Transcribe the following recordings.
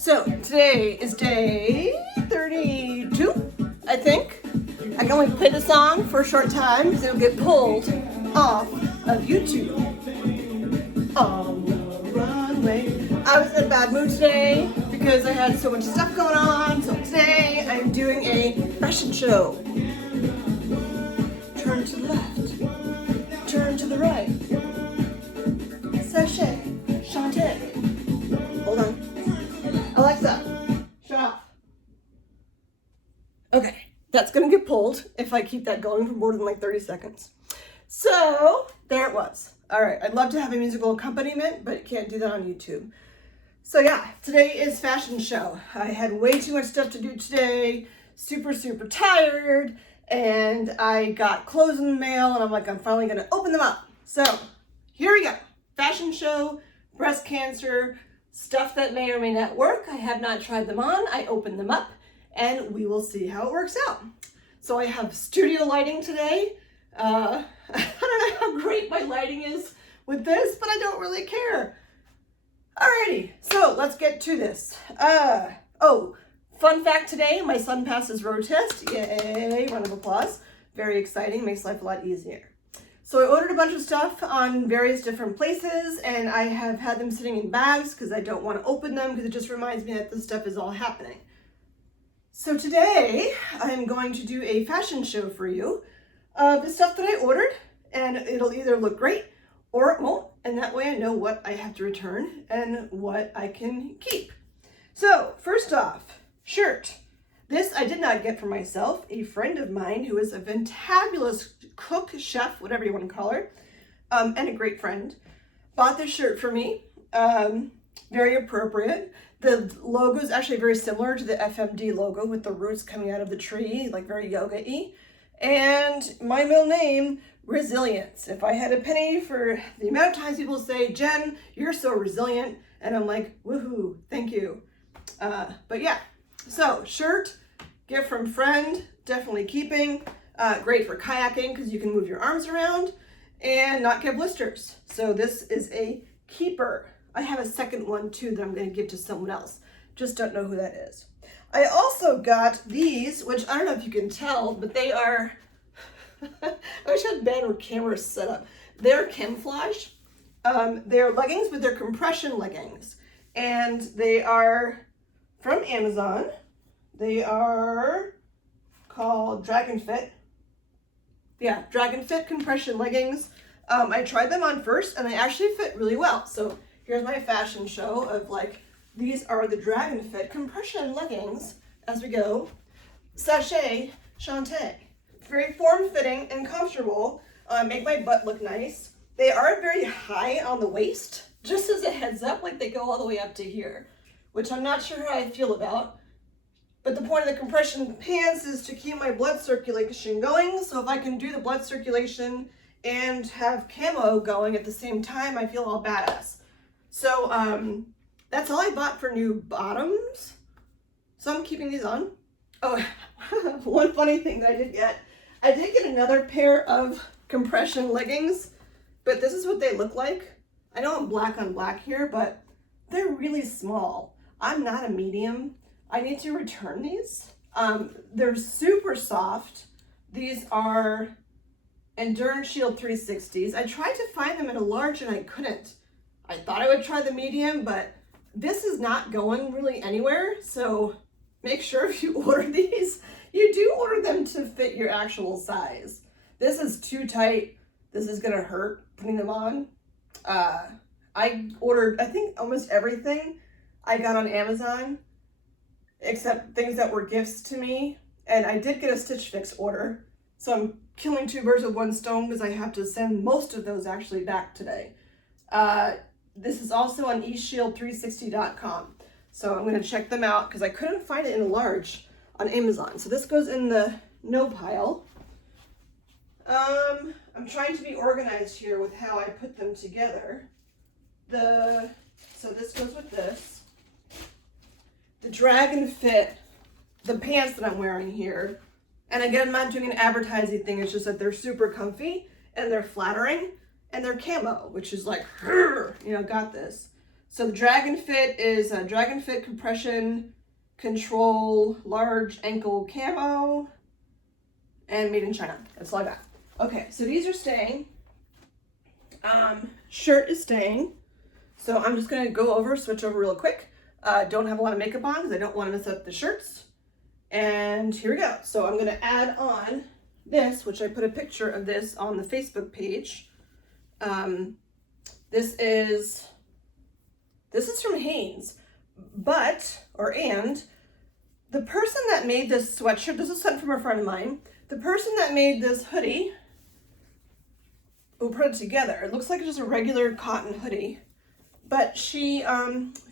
So today is day 32, I think. I can only play the song for a short time because it'll get pulled off of YouTube. On the runway. I was in a bad mood today because I had so much stuff going on. So today I'm doing a fashion show. Turn to the left, turn to the right. Sachey Chantey. Hold on. Alexa, shut off. Okay, that's gonna get pulled if I keep that going for more than like 30 seconds. So there it was. All right, I'd love to have a musical accompaniment, but you can't do that on YouTube. So yeah, today is fashion show. I had way too much stuff to do today, super tired, and I got clothes in the mail and I'm like, I'm finally gonna open them up. So here we go, fashion show, breast cancer, stuff that may or may not work. I have not tried them on. I opened them up and we will see how it works out. So I have studio lighting today. I don't know how great my lighting is with this, but I don't really care. Alrighty, so let's get to this. Oh, fun fact today, my son passed his road test. Yay, round of applause. Very exciting, makes life a lot easier. So I ordered a bunch of stuff on various different places, and I have had them sitting in bags because I don't want to open them because it just reminds me that this stuff is all happening. So today I'm going to do a fashion show for you of the stuff that I ordered, and it'll either look great or it won't, and that way I know what I have to return and what I can keep. So first off, shirt. This I did not get for myself. A friend of mine who is a fantabulous cook, chef, whatever you want to call her, and a great friend, bought this shirt for me. Very appropriate. The logo is actually very similar to the FMD logo with the roots coming out of the tree, like very yoga-y. And my middle name, Resilience. If I had a penny for the amount of times people say, Jen, you're so resilient, and I'm like, woohoo, thank you. But yeah, so shirt, gift from friend, definitely keeping. Great for kayaking because you can move your arms around and not get blisters. So this is a keeper. I have a second one too that I'm going to give to someone else. Just don't know who that is. I also got these, which I don't know if you can tell, but they are, I wish I had better camera set up. They're camouflage. They're leggings, but they're compression leggings. And they are from Amazon. They are called Dragon Fit. Yeah, Dragon Fit compression leggings. I tried them on first and they actually fit really well. So here's my fashion show of like, these are the Dragon Fit compression leggings as we go. Sachey Chantey. Very form-fitting and comfortable. Make my butt look nice. They are very high on the waist, just as a heads up, like they go all the way up to here, which I'm not sure how I feel about. But the point of the compression pants is to keep my blood circulation going. So if I can do the blood circulation and have camo going at the same time, I feel all badass. So that's all I bought for new bottoms. So I'm keeping these on. Oh, one funny thing that I did get another pair of compression leggings, but this is what they look like. I know I'm black on black here, but they're really small. I'm not a medium. I need to return these. They're super soft. These are Endurance Shield 360s. I tried to find them in a large and I couldn't. I thought I would try the medium, but this is not going really anywhere. So make sure if you order these, you do order them to fit your actual size. This is too tight. This is gonna hurt putting them on. I ordered, I think almost everything I got on Amazon, except things that were gifts to me. And I did get a Stitch Fix order. So I'm killing two birds with one stone because I have to send most of those actually back today. This is also on eShield360.com. So I'm gonna check them out because I couldn't find it in a large on Amazon. So this goes in the no pile. I'm trying to be organized here with how I put them together. So this goes with this. The Dragon Fit, the pants that I'm wearing here. And again, I'm not doing an advertising thing. It's just that they're super comfy and they're flattering and they're camo, which is like, got this. So the Dragon Fit is a Dragon Fit compression control large ankle camo and made in China. That's all I got. Okay, so these are staying. Shirt is staying. So I'm just gonna switch over real quick. Don't have a lot of makeup on because I don't want to mess up the shirts. And here we go. So I'm gonna add on this, which I put a picture of this on the Facebook page. This is from Hanes, and the person that made this sweatshirt, this was sent from a friend of mine. The person that made this hoodie, who put it together, it looks like just a regular cotton hoodie, but she,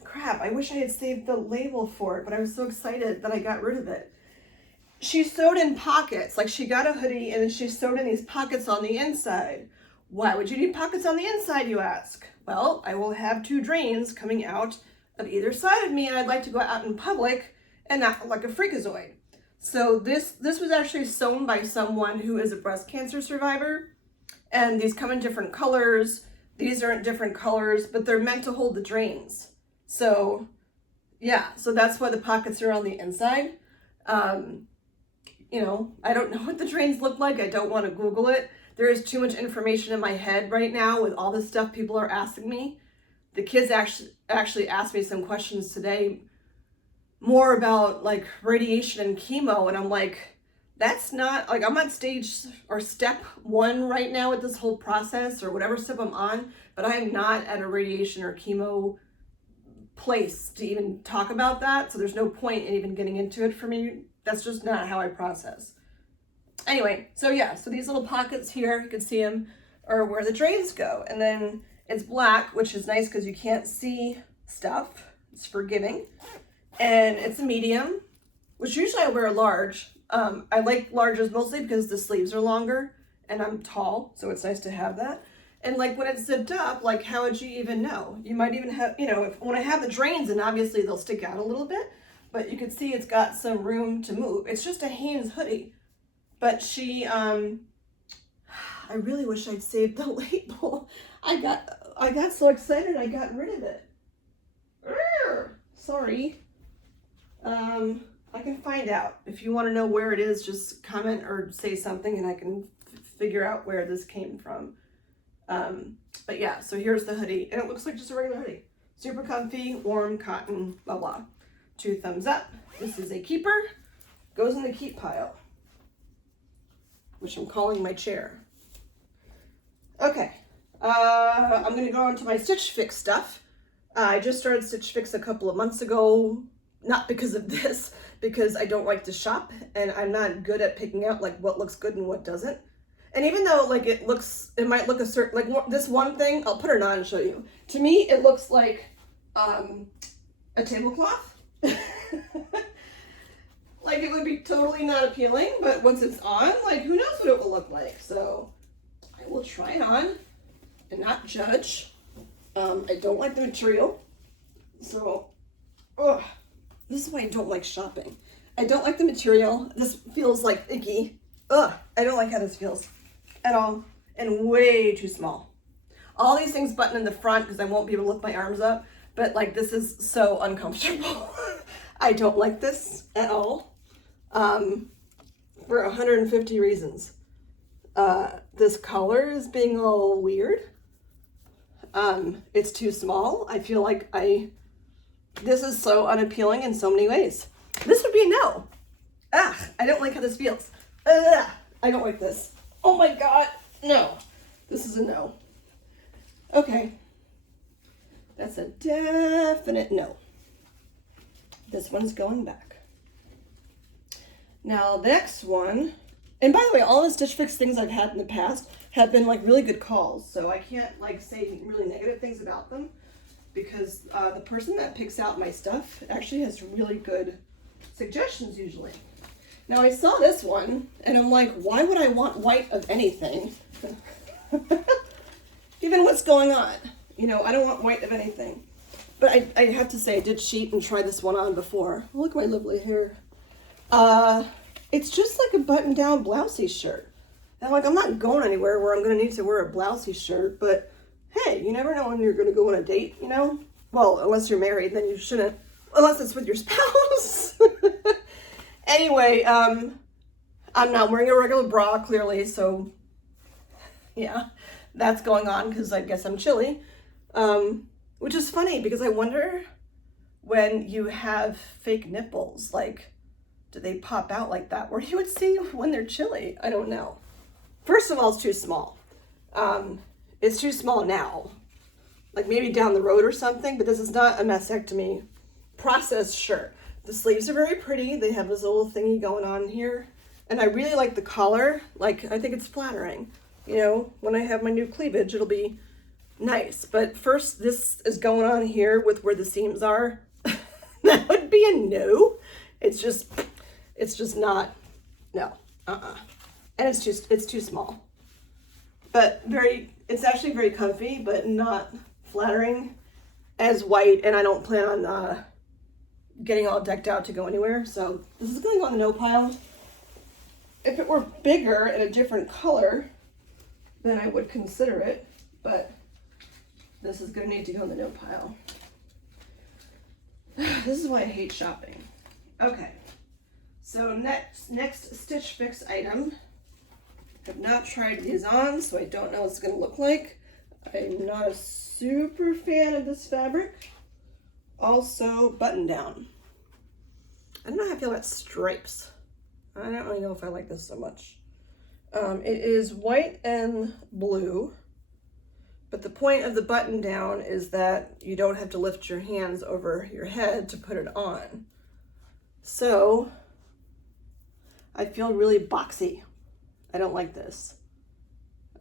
crap, I wish I had saved the label for it, but I was so excited that I got rid of it. She sewed in pockets, like she got a hoodie and then she sewed in these pockets on the inside. Why would you need pockets on the inside, you ask? Well, I will have 2 drains coming out of either side of me and I'd like to go out in public and not look like a freakazoid. So this was actually sewn by someone who is a breast cancer survivor, and these come in different colors. These aren't different colors, but they're meant to hold the drains. So yeah, so that's why the pockets are on the inside. You know, I don't know what the drains look like. I don't want to Google it. There is too much information in my head right now with all the stuff people are asking me. The kids actually asked me some questions today, more about like radiation and chemo, and I'm like, that's not, like, I'm on stage or step 1 right now with this whole process or whatever step I'm on, but I am not at a radiation or chemo place to even talk about that. So there's no point in even getting into it for me. That's just not how I process. Anyway, so yeah, so these little pockets here, you can see them, are where the drains go. And then it's black, which is nice because you can't see stuff. It's forgiving. And it's a medium, which usually I wear a large. I like larges mostly because the sleeves are longer and I'm tall, so it's nice to have that. And like when it's zipped up, like how would you even know? You might even have, you know, when I have the drains in, obviously they'll stick out a little bit, but you can see it's got some room to move. It's just a Hanes hoodie, but she, I really wish I'd saved the label. I got so excited I got rid of it. Sorry. I can find out. If you want to know where it is, just comment or say something and I can figure out where this came from. But yeah, so here's the hoodie. And it looks like just a regular hoodie. Super comfy, warm, cotton, blah, blah. 2 thumbs up. This is a keeper. Goes in the keep pile, which I'm calling my chair. Okay. I'm going to go on to my Stitch Fix stuff. I just started Stitch Fix a couple of months ago. Not because of this, because I don't like to shop and I'm not good at picking out like what looks good and what doesn't. And even though like it might look a certain, like this one thing, I'll put it on and show you. To me, it looks like a tablecloth. Like it would be totally not appealing, but once it's on, like who knows what it will look like. So I will try it on and not judge. I don't like the material. So, ugh. This is why I don't like shopping. I don't like the material. This feels like icky. Ugh, I don't like how this feels at all. And way too small. All these things button in the front because I won't be able to lift my arms up. But like this is so uncomfortable. I don't like this at all. For 150 reasons. This color is being all weird. It's too small. I feel like this is so unappealing in so many ways. This would be a no. I don't like how this feels. I don't like this. Oh my God, no. This is a no. Okay. That's a definite no. This one's going back. Now the next one, and by the way, all the Stitch Fix things I've had in the past have been like really good calls, so I can't like say really negative things about them. Because the person that picks out my stuff actually has really good suggestions usually. Now I saw this one and I'm like, why would I want white of anything? Given what's going on, you know, I don't want white of anything. But I have to say I did cheat and try this one on before. Look at my lovely hair. It's just like a button down blousey shirt. And like, I'm not going anywhere where I'm going to need to wear a blousey shirt, but hey, you never know when you're going to go on a date, you know? Well, unless you're married, then you shouldn't, unless it's with your spouse. Anyway, I'm not wearing a regular bra, clearly, so yeah, that's going on because I guess I'm chilly. Which is funny because I wonder when you have fake nipples, like, do they pop out like that? Where you would see when they're chilly? I don't know. First of all, it's too small. It's too small now. Like maybe down the road or something, but this is not a mastectomy process, sure. The sleeves are very pretty. They have this little thingy going on here. And I really like the collar. Like, I think it's flattering. You know, when I have my new cleavage, it'll be nice. But first, this is going on here with where the seams are. That would be a no. It's just not, no, And it's too small. But it's actually very comfy, but not flattering as white. And I don't plan on getting all decked out to go anywhere. So this is going on the no pile. If it were bigger and a different color, then I would consider it. But this is going to need to go in the no pile. This is why I hate shopping. Okay. So next Stitch Fix item. I've not tried these on, so I don't know what it's going to look like. I'm not a super fan of this fabric. Also, button down. I don't know how I feel about stripes. I don't really know if I like this so much. It is white and blue, but the point of the button down is that you don't have to lift your hands over your head to put it on. So, I feel really boxy. I don't like this.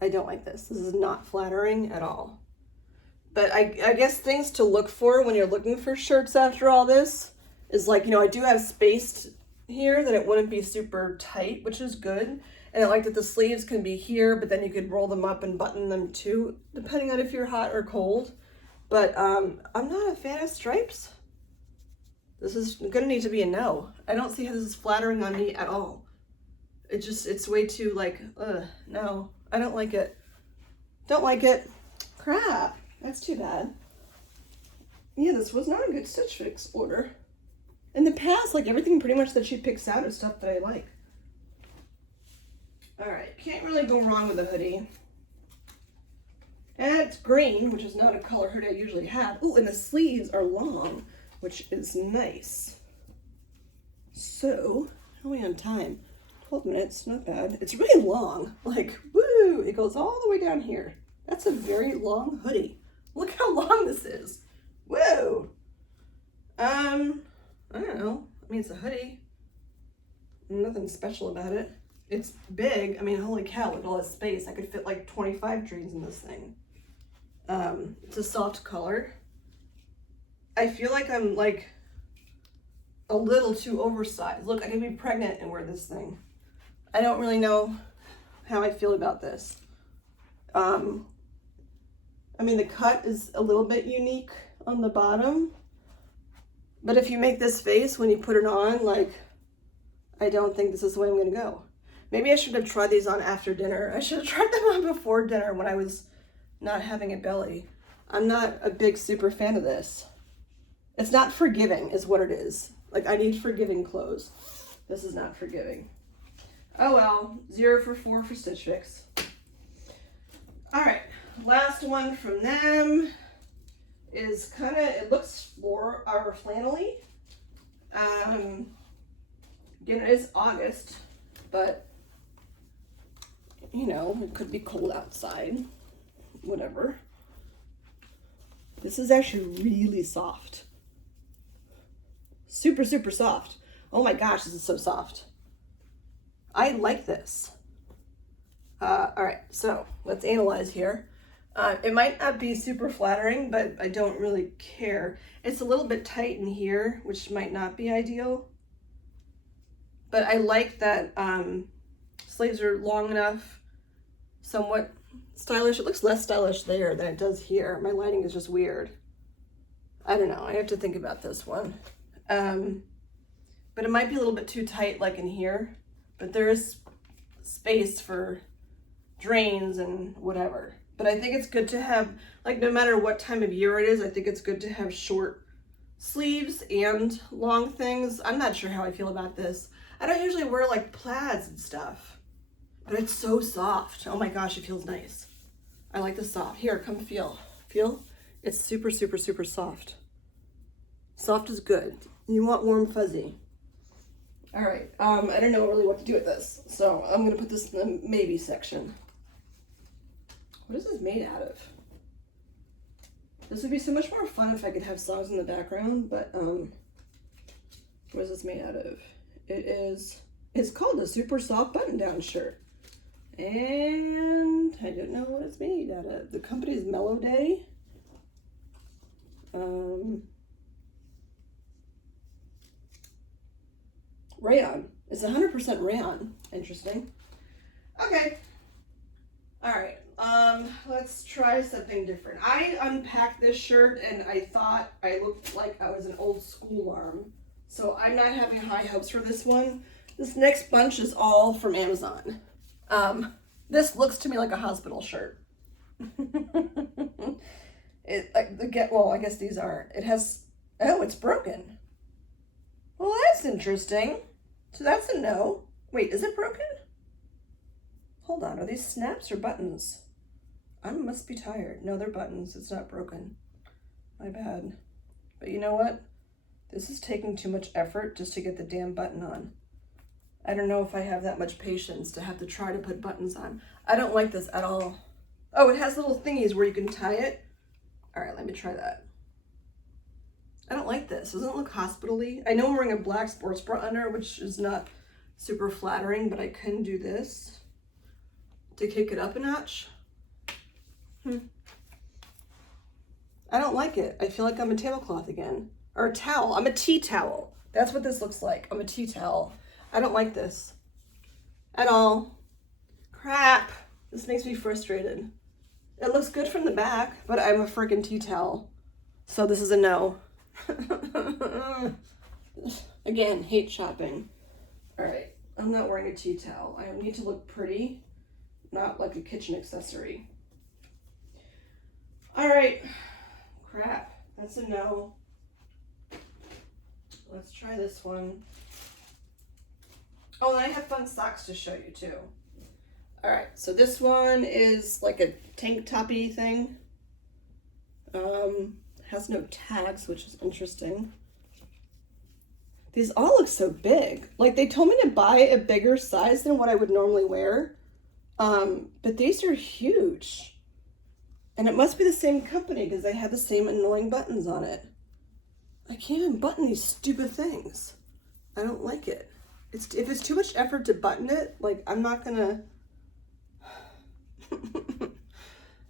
I don't like this. This is not flattering at all. But I guess things to look for when you're looking for shirts after all this is like, you know, I do have spaced here that it wouldn't be super tight, which is good. And I like that the sleeves can be here, but then you could roll them up and button them too, depending on if you're hot or cold. But I'm not a fan of stripes. This is gonna need to be a no. I don't see how this is flattering on me at all. It's way too like, no, I don't like it. Don't like it. Crap, that's too bad. Yeah, this was not a good Stitch Fix order. In the past, like everything pretty much that she picks out is stuff that I like. All right, can't really go wrong with a hoodie. And it's green, which is not a color hoodie I usually have. Ooh, and the sleeves are long, which is nice. So, how are we on time? 12 minutes, not bad. It's really long, like, woo, it goes all the way down here. That's a very long hoodie. Look how long this is. Whoa. I don't know. I mean, it's a hoodie. Nothing special about it. It's big. I mean, holy cow, look at all this space. I could fit like 25 dreams in this thing. It's a soft color. I feel like I'm like a little too oversized. Look, I could be pregnant and wear this thing. I don't really know how I feel about this. I mean, the cut is a little bit unique on the bottom. But if you make this face when you put it on, like, I don't think this is the way I'm going to go. Maybe I should have tried these on after dinner. I should have tried them on before dinner when I was not having a belly. I'm not a big super fan of this. It's not forgiving is what it is. Like, I need forgiving clothes. This is not forgiving. Oh well, 0 for 4 for Stitch Fix. All right, last one from them is kind of, it looks flannelly. Again, it is August, but you know, it could be cold outside, whatever. This is actually really soft. Super, super soft. Oh my gosh, this is so soft. I like this. All right, so let's analyze here. It might not be super flattering, but I don't really care. It's a little bit tight in here, which might not be ideal. But I like that sleeves are long enough, somewhat stylish. It looks less stylish there than it does here. My lighting is just weird. I don't know, I have to think about this one. But it might be a little bit too tight like in here, but there is space for drains and whatever. But I think it's good to have, like, no matter what time of year it is, I think it's good to have short sleeves and long things. I'm not sure how I feel about this. I don't usually wear like plaids and stuff, but it's so soft. Oh my gosh, it feels nice. I like the soft. Here, come feel. Feel? It's super, super, super soft. Soft is good. You want warm fuzzy. All right, I don't know really what to do with this, so I'm gonna put this in the maybe section. What is this made out of? This would be so much more fun if I could have songs in the background, but what is this made out of? It's called a super soft button-down shirt. And I don't know what it's made out of. The company is Mellow Day. Rayon. It's 100% rayon. Interesting. Okay. All right. Let's try something different. I unpacked this shirt and I thought I looked like I was an old school arm. So I'm not having high hopes for this one. This next bunch is all from Amazon. This looks to me like a hospital shirt. Well, I guess these aren't. It has, oh, it's broken. Well, that's interesting. So that's a no. Wait, is it broken? Hold on, are these snaps or buttons? I must be tired. No, they're buttons. It's not broken. My bad. But you know what? This is taking too much effort just to get the damn button on. I don't know if I have that much patience to have to try to put buttons on. I don't like this at all. Oh, it has little thingies where you can tie it. All right, let me try that. I don't like this. Doesn't it look hospital-y? I know I'm wearing a black sports bra under, which is not super flattering, but I can do this to kick it up a notch. I don't like it. I feel like I'm a tablecloth again. Or a towel. I'm a tea towel. That's what this looks like. I'm a tea towel. I don't like this at all. Crap. This makes me frustrated. It looks good from the back, but I'm a freaking tea towel. So this is a no. Again, hate shopping. All right. I'm not wearing a tea towel. I need to look pretty, not like a kitchen accessory. All right. Crap. That's a no. Let's try this one. Oh, and I have fun socks to show you too. All right, so this one is like a tank toppy thing. Has no tags, which is interesting. These all look so big. Like they told me to buy a bigger size than what I would normally wear. But these are huge. And it must be the same company because they have the same annoying buttons on it. I can't even button these stupid things. I don't like it. If it's too much effort to button it, like I'm not gonna.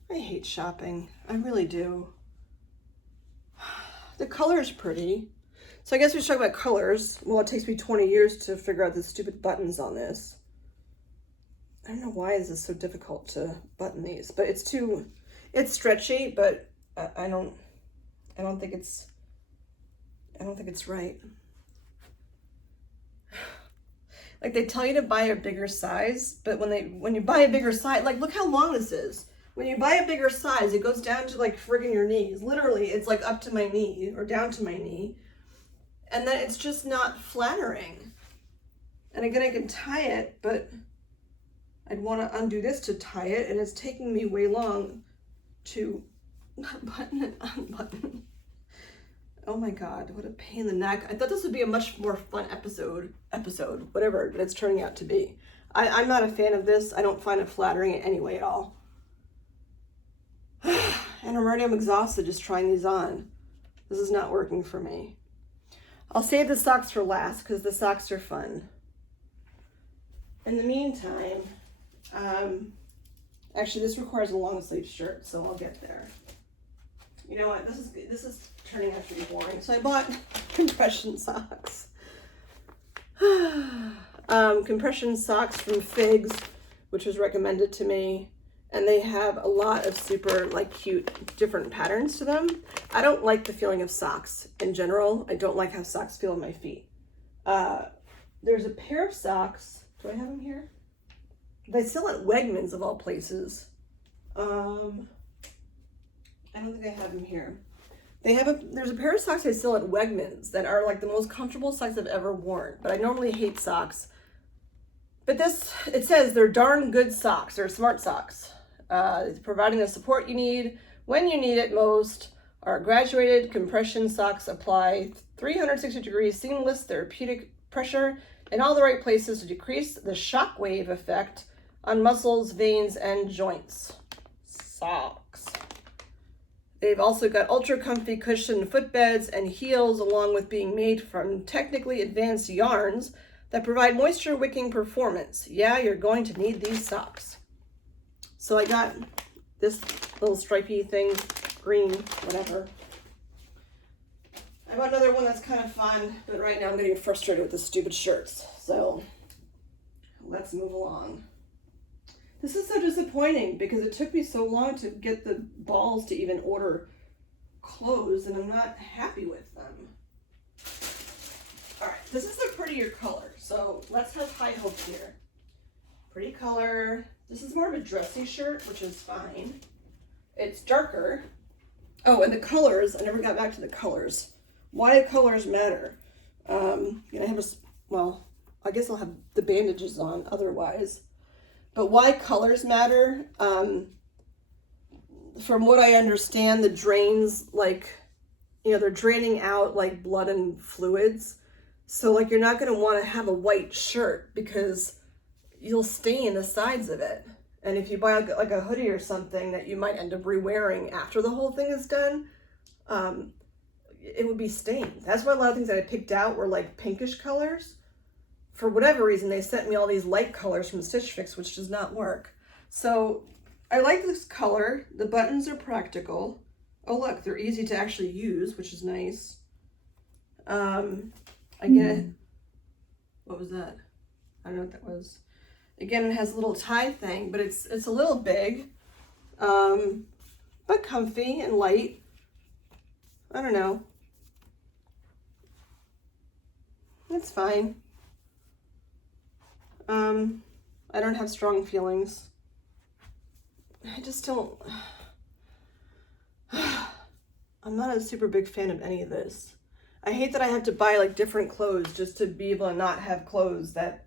I hate shopping. I really do. The color is pretty. So I guess we should talk about colors. Well, it takes me 20 years to figure out the stupid buttons on this. I don't know why this is so difficult to button these, but it's stretchy, but I don't think it's right. Like they tell you to buy a bigger size, but when you buy a bigger size, like look how long this is. When you buy a bigger size, it goes down to like friggin' your knees. Literally, it's like up to my knee or down to my knee. And then it's just not flattering. And again, I can tie it, but I'd want to undo this to tie it, and it's taking me way long to button and unbutton. Oh my God, what a pain in the neck. I thought this would be a much more fun episode, whatever it's turning out to be. I'm not a fan of this. I don't find it flattering in any way at all. And I'm exhausted just trying these on. This is not working for me. I'll save the socks for last because the socks are fun. In the meantime, actually this requires a long sleeve shirt, so I'll get there. You know what, this is turning out to be boring. So I bought compression socks. Compression socks from Figs, which was recommended to me. And they have a lot of super like cute different patterns to them. I don't like the feeling of socks in general. I don't like how socks feel on my feet. There's a pair of socks. Do I have them here? They sell at Wegmans of all places. I don't think I have them here. There's a pair of socks I sell at Wegmans that are like the most comfortable socks I've ever worn, but I normally hate socks. But it says they're darn good socks. They're smart socks. Providing the support you need when you need it most. Our graduated compression socks apply 360 degrees seamless therapeutic pressure in all the right places to decrease the shock wave effect on muscles, veins, and joints. Socks. They've also got ultra comfy cushioned footbeds and heels, along with being made from technically advanced yarns that provide moisture wicking performance. Yeah, you're going to need these socks. So I got this little stripy thing, green, whatever. I bought another one that's kind of fun, but right now I'm getting frustrated with the stupid shirts. So let's move along. This is so disappointing because it took me so long to get the balls to even order clothes, and I'm not happy with them. All right, this is a prettier color, so let's have high hopes here. Pretty color. This is more of a dressy shirt, which is fine. It's darker. Oh, and the colors, I never got back to the colors. Why colors matter. Well, I guess I'll have the bandages on otherwise. But why colors matter, from what I understand, the drains, like, they're draining out like blood and fluids. So like you're not going to want to have a white shirt because you'll stain the sides of it. And if you buy like a hoodie or something that you might end up re-wearing after the whole thing is done, it would be stained. That's why a lot of things that I picked out were like pinkish colors. For whatever reason, they sent me all these light colors from Stitch Fix, which does not work. So I like this color. The buttons are practical. Oh, look, they're easy to actually use, which is nice. Again, what was that? I don't know what that was. Again, it has a little tie thing, but it's a little big, but comfy and light. I don't know. It's fine. I don't have strong feelings. I just don't. I'm not a super big fan of any of this. I hate that I have to buy like different clothes just to be able to not have clothes that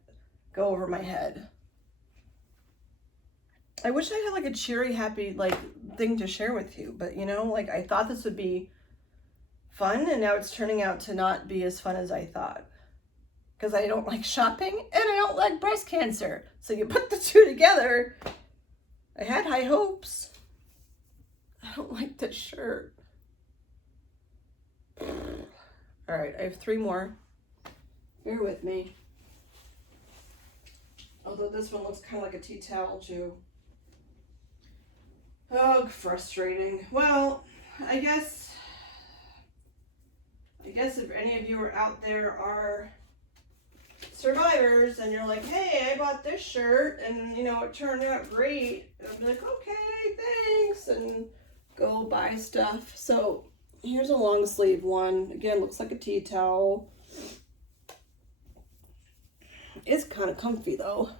go over my head. I wish I had like a cheery, happy like thing to share with you, but like I thought this would be fun, and now it's turning out to not be as fun as I thought. Because I don't like shopping and I don't like breast cancer. So you put the two together. I had high hopes. I don't like this shirt. All right, I have 3 more. Bear with me. Although this one looks kind of like a tea towel too. Oh, frustrating. Well, I guess if any of you are out there are survivors and you're like, hey, I bought this shirt and it turned out great, and I'll be like, okay, thanks, and go buy stuff. So here's a long sleeve one. Again, looks like a tea towel. It's kind of comfy though.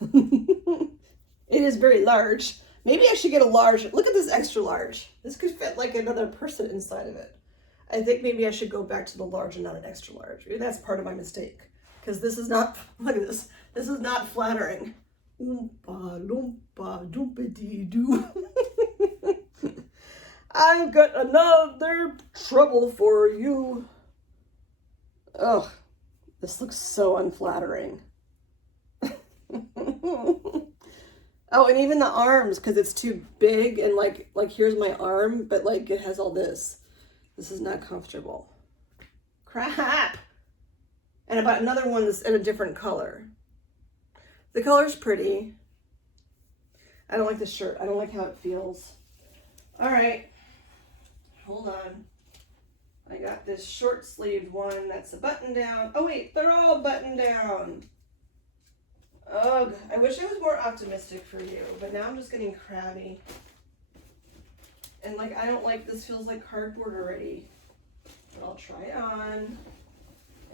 It is very large. Maybe I should get a large. Look at this extra large. This could fit like another person inside of it. I think maybe I should go back to the large and not an extra large. Maybe that's part of my mistake. Because this is not, look at this. This is not flattering. Oompa loompa doopity doo. I've got another trouble for you. Ugh, this looks so unflattering. Oh, and even the arms, because it's too big, and like here's my arm, but like it has all this. This is not comfortable. Crap. And I bought another one that's in a different color. The color's pretty. I don't like the shirt. I don't like how it feels. All right. Hold on. I got this short sleeved one that's a button down. Oh wait, they're all button down. Ugh, I wish I was more optimistic for you, but now I'm just getting crabby. And like, I don't like, this feels like cardboard already. But I'll try it on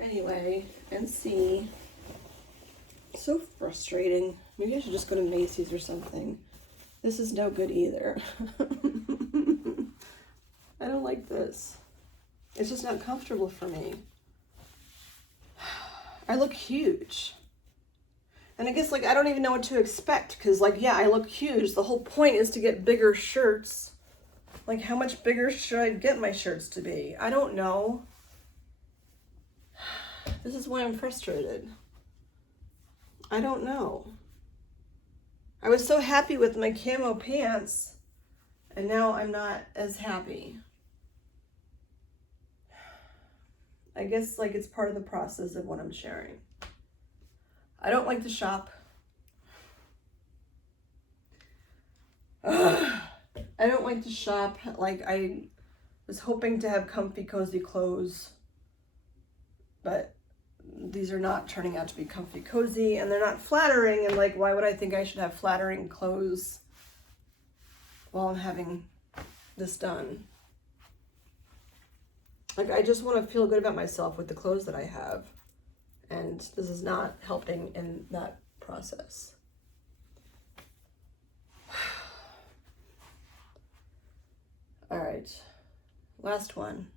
anyway and see. So frustrating. Maybe I should just go to Macy's or something. This is no good either. I don't like this. It's just not comfortable for me. I look huge. And I guess, like, I don't even know what to expect, because, like, yeah, I look huge. The whole point is to get bigger shirts. Like, how much bigger should I get my shirts to be? I don't know. This is why I'm frustrated. I don't know. I was so happy with my camo pants, and now I'm not as happy. I guess, like, it's part of the process of what I'm sharing. I don't like to shop. I don't like to shop. Like, I was hoping to have comfy, cozy clothes, but these are not turning out to be comfy, cozy, and they're not flattering. And, like, why would I think I should have flattering clothes while I'm having this done? Like, I just want to feel good about myself with the clothes that I have. And this is not helping in that process. All right, last one.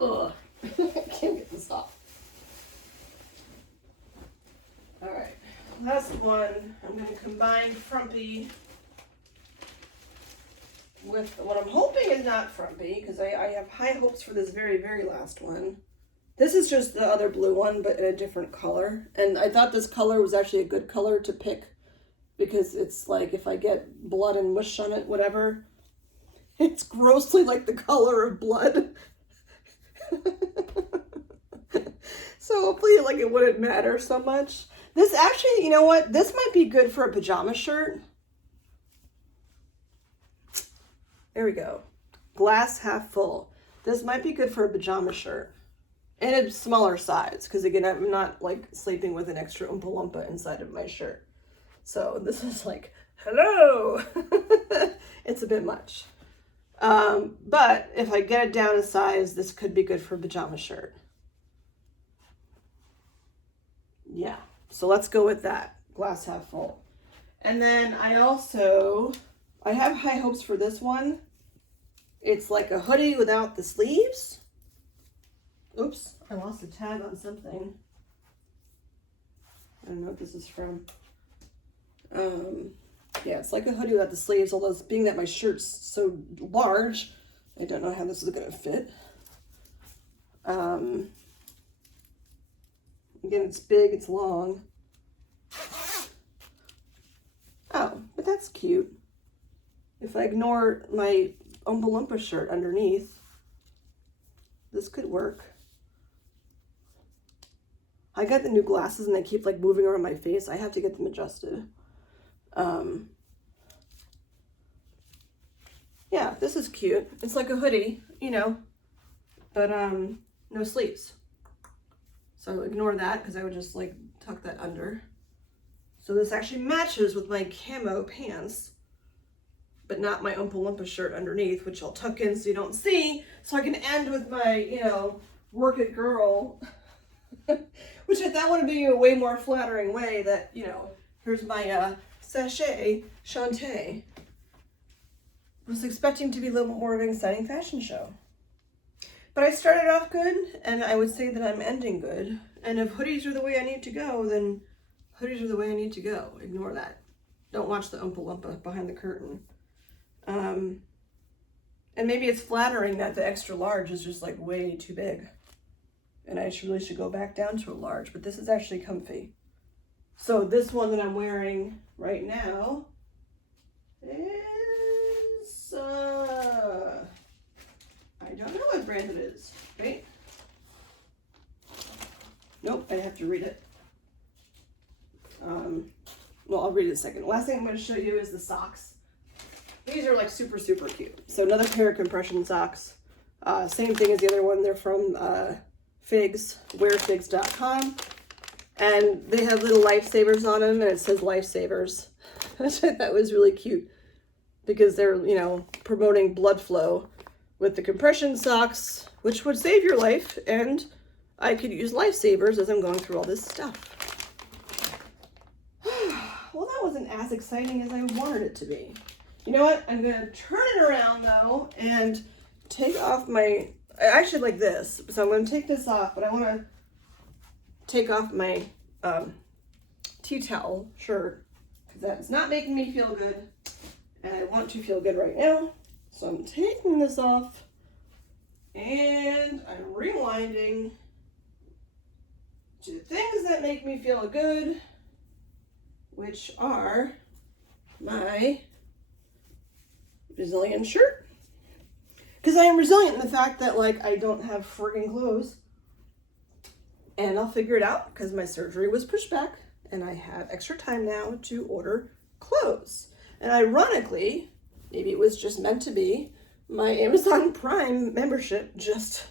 Ugh, I can't get this off. All right, last one. I'm going to combine frumpy with what I'm hoping is not frumpy, because I have high hopes for this very, very last one. This is just the other blue one, but in a different color. And I thought this color was actually a good color to pick, because it's like, if I get blood and mush on it, whatever, it's grossly like the color of blood. So hopefully, like, it wouldn't matter so much. This actually, you know what? This might be good for a pajama shirt. There we go. Glass half full. This might be good for a pajama shirt. And a smaller size, because again, I'm not, like, sleeping with an extra Oompa Loompa inside of my shirt. So this is like, hello! It's a bit much. But if I get it down a size, this could be good for a pajama shirt. Yeah, so let's go with that. Glass half full. And then I have high hopes for this one. It's like a hoodie without the sleeves. Oops, I lost a tag on something. I don't know what this is from. Yeah, it's like a hoodie without the sleeves, although being that my shirt's so large, I don't know how this is gonna fit. Again, it's big, it's long. Oh, but that's cute. If I ignore my Oompa Loompa shirt underneath, this could work. I got the new glasses and they keep, like, moving around my face. I have to get them adjusted. Yeah, this is cute. It's like a hoodie, you know, but no sleeves. So ignore that, because I would just, like, tuck that under. So this actually matches with my camo pants, but not my Oompa Loompa shirt underneath, which I'll tuck in so you don't see, so I can end with my, you know, work it girl, which I thought would be a way more flattering way that, you know, here's my Sachey Chantey. I was expecting to be a little more of an exciting fashion show. But I started off good, and I would say that I'm ending good. And if hoodies are the way I need to go, then hoodies are the way I need to go. Ignore that. Don't watch the Oompa Loompa behind the curtain. And maybe it's flattering that the extra large is just, like, way too big. And I really should go back down to a large, but this is actually comfy. So this one that I'm wearing right now is, I don't know what brand it is, right? Nope, I have to read it. Well, I'll read it in a second. Last thing I'm going to show you is the socks. These are, like, super, super cute. So another pair of compression socks. Same thing as the other one. They're from Figs, wearfigs.com. And they have little lifesavers on them, and it says lifesavers, which I thought was really cute, because they're, you know, promoting blood flow with the compression socks, which would save your life, and I could use lifesavers as I'm going through all this stuff. as exciting as I wanted it to be. You know what? I'm gonna turn it around though and take off my, I actually like this, so I'm gonna take this off, but I wanna take off my tea towel shirt because that's not making me feel good, and I want to feel good right now. So I'm taking this off and I'm rewinding to things that make me feel good, which are my resilient shirt. Because I am resilient in the fact that, like, I don't have friggin' clothes. And I'll figure it out because my surgery was pushed back and I have extra time now to order clothes. And ironically, maybe it was just meant to be, my Amazon Prime membership just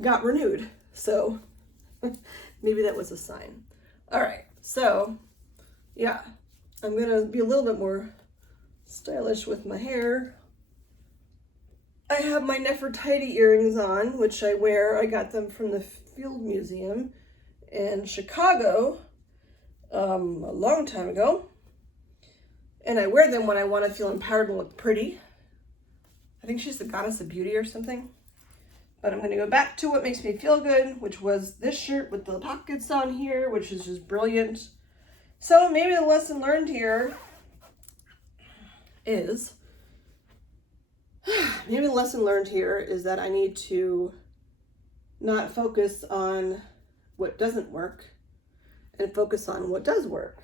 got renewed. So maybe that was a sign. All right, so yeah, I'm gonna be a little bit more stylish with my hair. I have my Nefertiti earrings on, which I wear. I got them from the Field Museum in Chicago a long time ago. And I wear them when I want to feel empowered and look pretty. I think she's the goddess of beauty or something. But I'm going to go back to what makes me feel good, which was this shirt with the pockets on here, which is just brilliant. So maybe the lesson learned here is, that I need to not focus on what doesn't work and focus on what does work.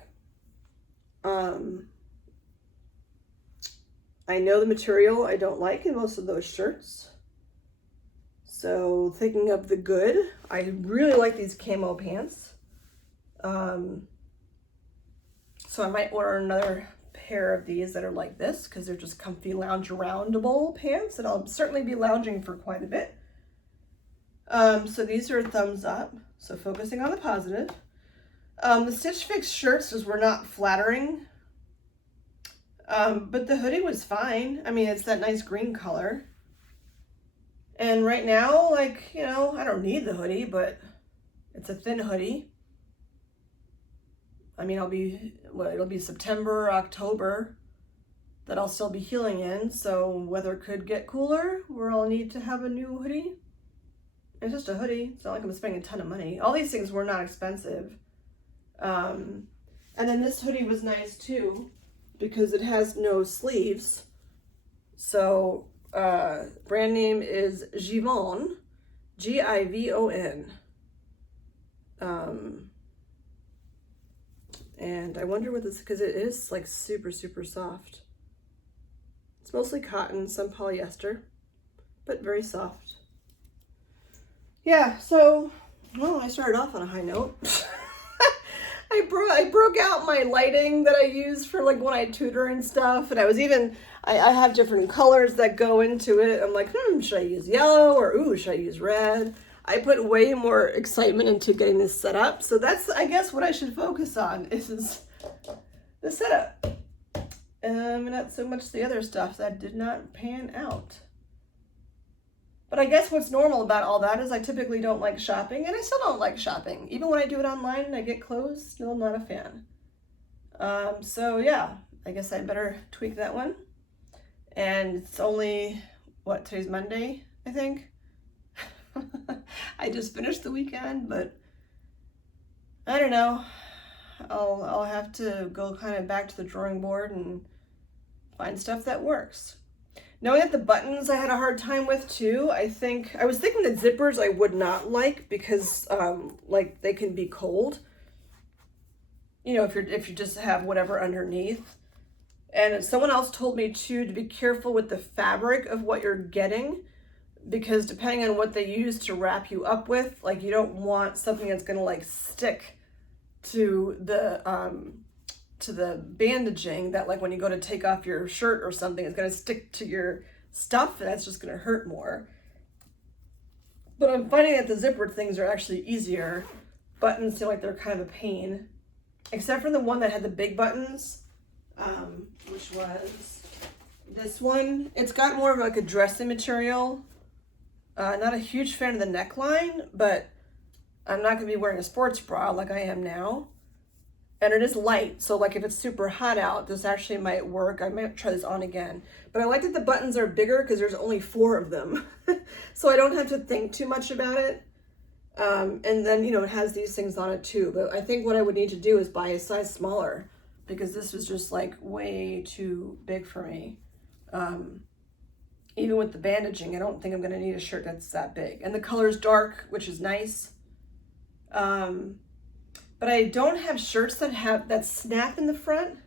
I know the material I don't like in most of those shirts. So thinking of the good, I really like these camo pants. So I might order another pair of these that are like this because they're just comfy lounge aroundable pants, and I'll certainly be lounging for quite a bit. So these are a thumbs up, so focusing on the positive. The Stitch Fix shirts just were not flattering, but the hoodie was fine. I mean, it's that nice green color. And right now, like, you know, I don't need the hoodie, but it's a thin hoodie. I mean, it'll be September, October that I'll still be healing in, so weather could get cooler where I'll need to have a new hoodie. It's just a hoodie. It's not like I'm spending a ton of money. All these things were not expensive. And then this hoodie was nice too because it has no sleeves. So brand name is Givon, Givon. And I wonder what this, because it is like super, super soft. It's mostly cotton, some polyester, but very soft. Yeah, so, well, I started off on a high note. I broke out my lighting that I use for like when I tutor and stuff. And I have different colors that go into it. I'm like, should I use yellow or, should I use red? I put way more excitement into getting this set up. So that's, I guess, what I should focus on is the setup. Not so much the other stuff that did not pan out. But I guess what's normal about all that is I typically don't like shopping, and I still don't like shopping. Even when I do it online and I get clothes, still not a fan. So yeah, I guess I better tweak that one. And it's only, today's Monday, I think. I just finished the weekend, but I don't know. I'll have to go kind of back to the drawing board and find stuff that works. Knowing that the buttons I had a hard time with too, I was thinking that zippers I would not like because like they can be cold. You know, if you just have whatever underneath. And someone else told me too to be careful with the fabric of what you're getting, because depending on what they use to wrap you up with, like you don't want something that's gonna like stick to the bandaging, that like when you go to take off your shirt or something, it's gonna stick to your stuff and that's just gonna hurt more. But I'm finding that the zippered things are actually easier. Buttons seem like they're kind of a pain, except for the one that had the big buttons, which was this one. It's got more of like a dressy material. Not a huge fan of the neckline, but I'm not gonna be wearing a sports bra like I am now. And it is light, so like if it's super hot out, this actually might work. I might try this on again. But I like that the buttons are bigger because there's only 4 of them. So I don't have to think too much about it. And then, you know, it has these things on it too. But I think what I would need to do is buy a size smaller because this was just like way too big for me. Even with the bandaging, I don't think I'm going to need a shirt that's that big. And the color's dark, which is nice. But I don't have shirts that snap in the front.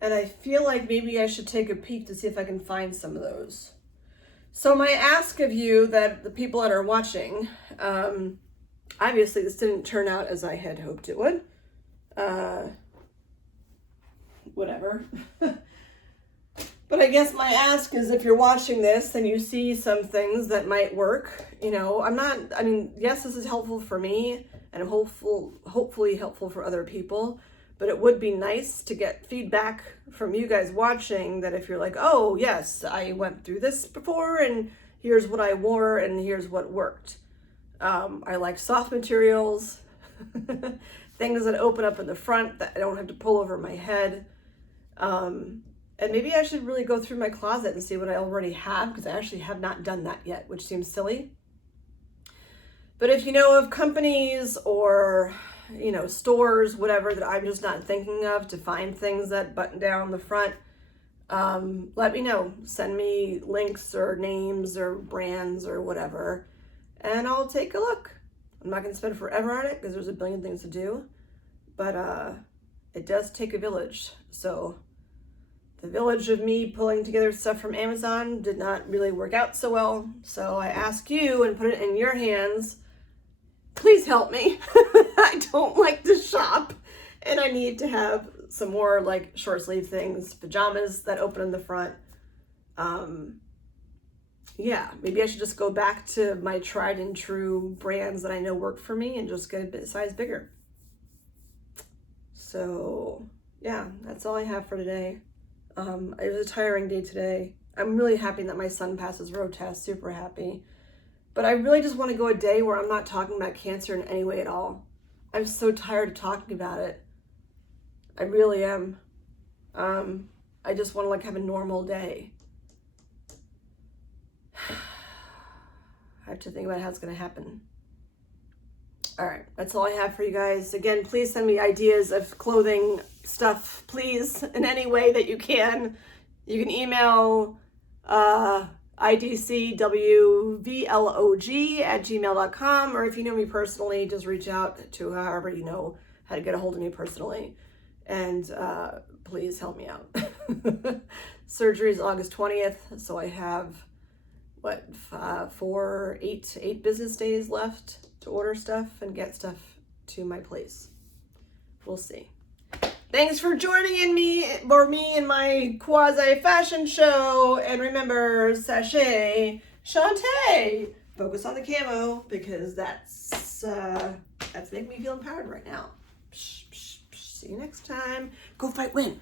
And I feel like maybe I should take a peek to see if I can find some of those. So my ask of you, that the people that are watching, obviously this didn't turn out as I had hoped it would. Whatever. But I guess my ask is, if you're watching this and you see some things that might work, you know, yes, this is helpful for me and hopefully helpful for other people, but it would be nice to get feedback from you guys watching, that if you're like, oh yes, I went through this before and here's what I wore and here's what worked. I like soft materials, things that open up in the front that I don't have to pull over my head. And maybe I should really go through my closet and see what I already have, because I actually have not done that yet, which seems silly. But if you know of companies or, you know, stores, whatever, that I'm just not thinking of to find things that button down the front, let me know. Send me links or names or brands or whatever, and I'll take a look. I'm not going to spend forever on it because there's a billion things to do, but it does take a village. So the village of me pulling together stuff from Amazon did not really work out so well. So I ask you and put it in your hands. Please help me. I don't like to shop, and I need to have some more like short sleeve things, pajamas that open in the front. Yeah, maybe I should just go back to my tried and true brands that I know work for me and just get a bit size bigger. So yeah, that's all I have for today. It was a tiring day today. I'm really happy that my son passes road test, super happy. But I really just want to go a day where I'm not talking about cancer in any way at all. I'm so tired of talking about it. I really am. I just want to like have a normal day. I have to think about how it's going to happen. All right, that's all I have for you guys. Again, please send me ideas of clothing stuff, please, in any way that you can. You can email idcwvlog@gmail.com, or if you know me personally, just reach out to however you know how to get a hold of me personally. And please help me out. Surgery is August 20th, so I have, what, 8 business days left to order stuff and get stuff to my place. We'll see. Thanks for joining me in my quasi-fashion show. And remember, Sachey Chantey. Focus on the camo, because that's making me feel empowered right now. See you next time. Go fight, win.